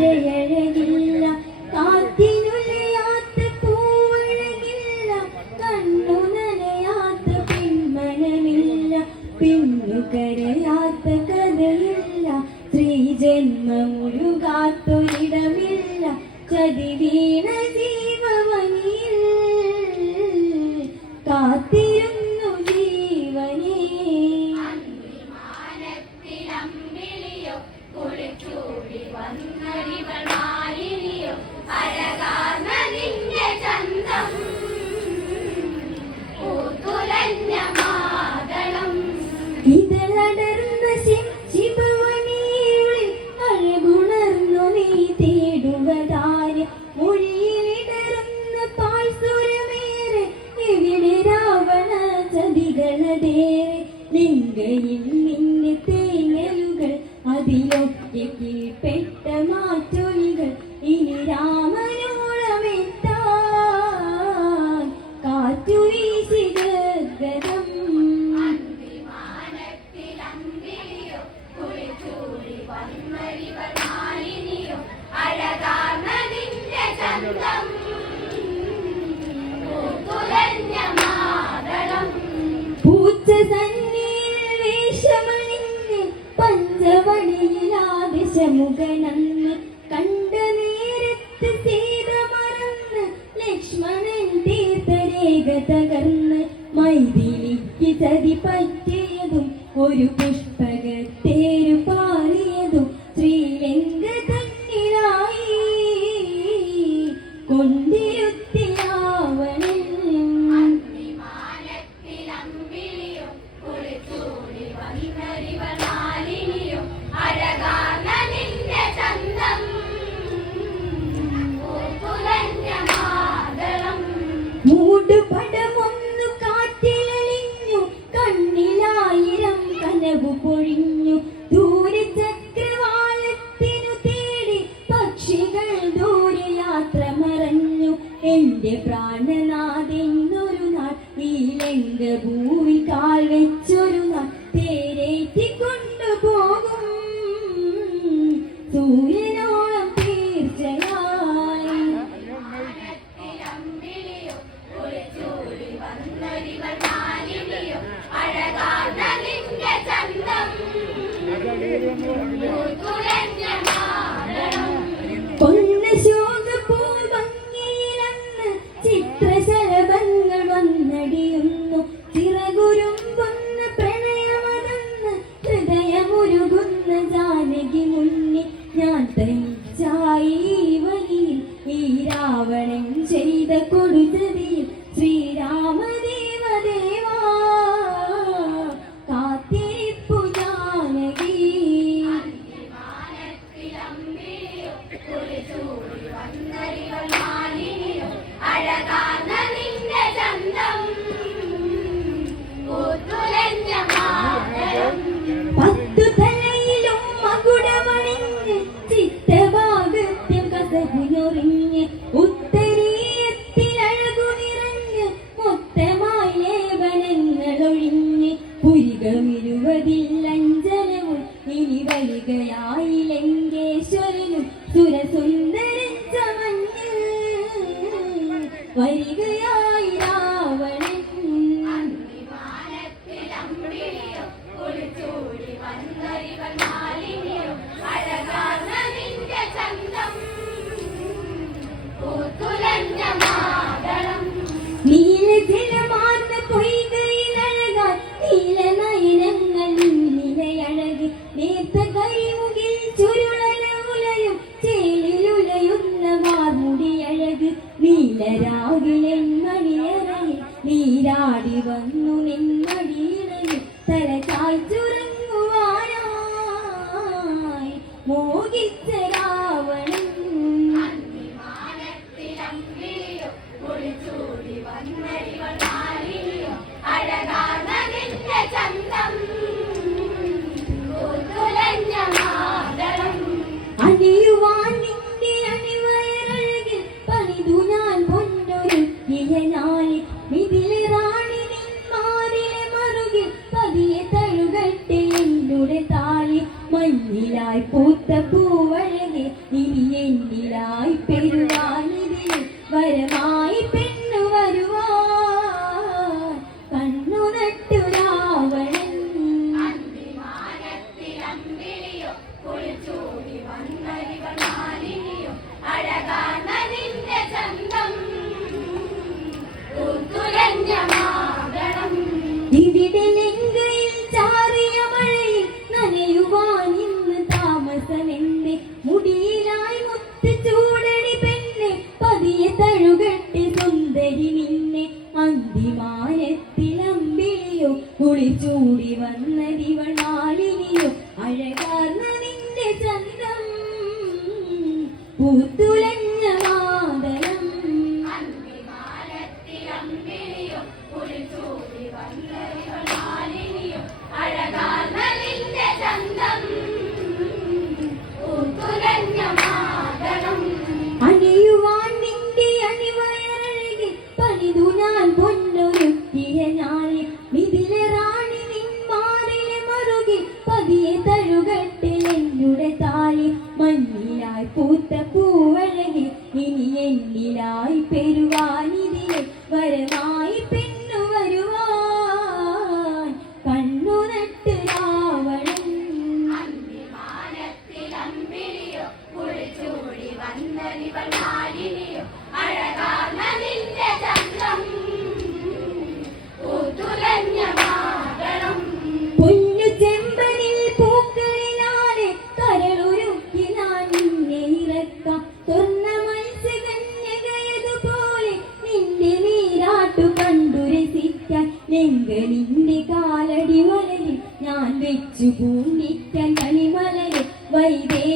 yeah, yeah. പടർന്ന Simha ముగనంద മൂടുപടമൊന്നു കാറ്റിലണിഞ്ഞു കണ്ണിലായിരം കനവു പൊഴിഞ്ഞു. തേടി പക്ഷികൾ ദൂരെ യാത്ര മറഞ്ഞു എന്റെ നാൾ ഈ ലംഗഭൂമി കാൽ വെച്ചൊരു നാൾ തേരേറ്റി കൊണ്ടുപോകും Yeah. എന്നിലായി പൂത്ത പൂവഴകി ഇനി എന്നിലായി പെരുവാനിതിൽ വരമായി പെണ്ണു വരുവാ കണ്ണു നട്ടു രാവണൻ. അന്തിമാനത്തിലോ തേടി നിന്നെ അന്തിമാനത്തിലമ്പിളിയോ കുളിച്ചൂടി വന്നതിവണാലിനിയോ അഴകാർന്ന നിന്റെ ചന്തം പൂത്തുല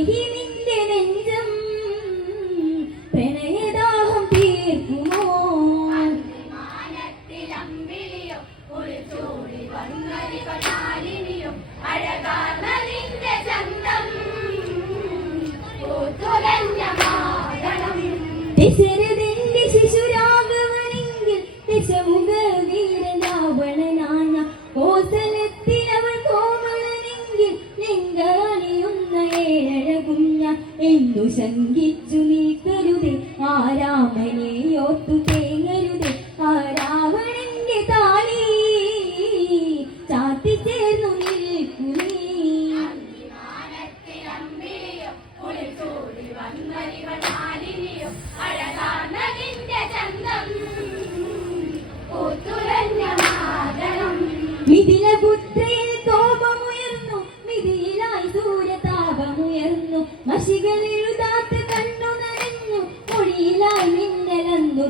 സ്നേഹി നിന്റെ നെഞ്ച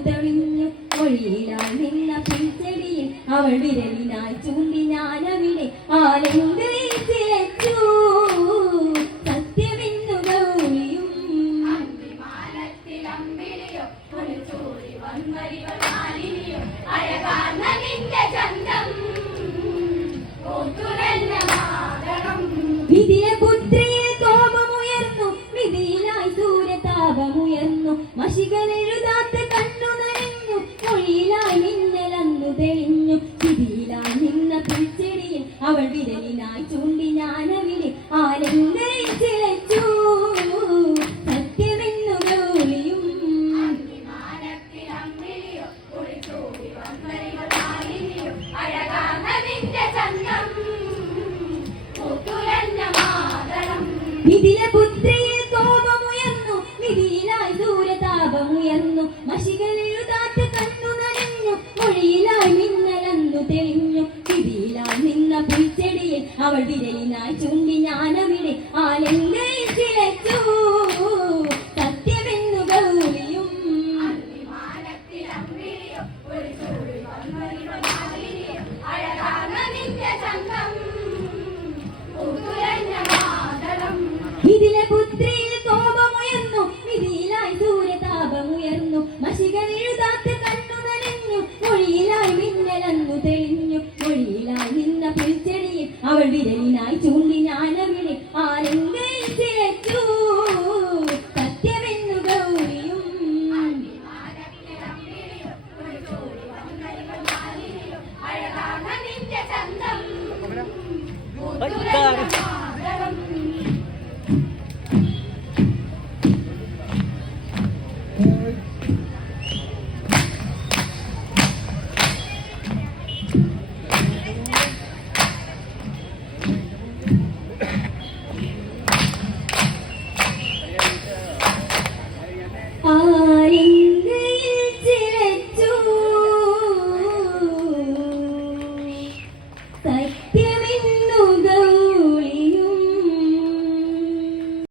തെളിഞ്ഞു ഒഴിയിലായി നിന്ന പിൻചെടിയിൽ അവൾ വിരലിനായി ചൂണ്ടി ഞാനവിടെ ആലങ്ക വീട്ടിലെത്തു സത്യമിന്നു ഗൗരിയും അഴകാർന്ന നിന്റെ ചന്തം. വിധിയെ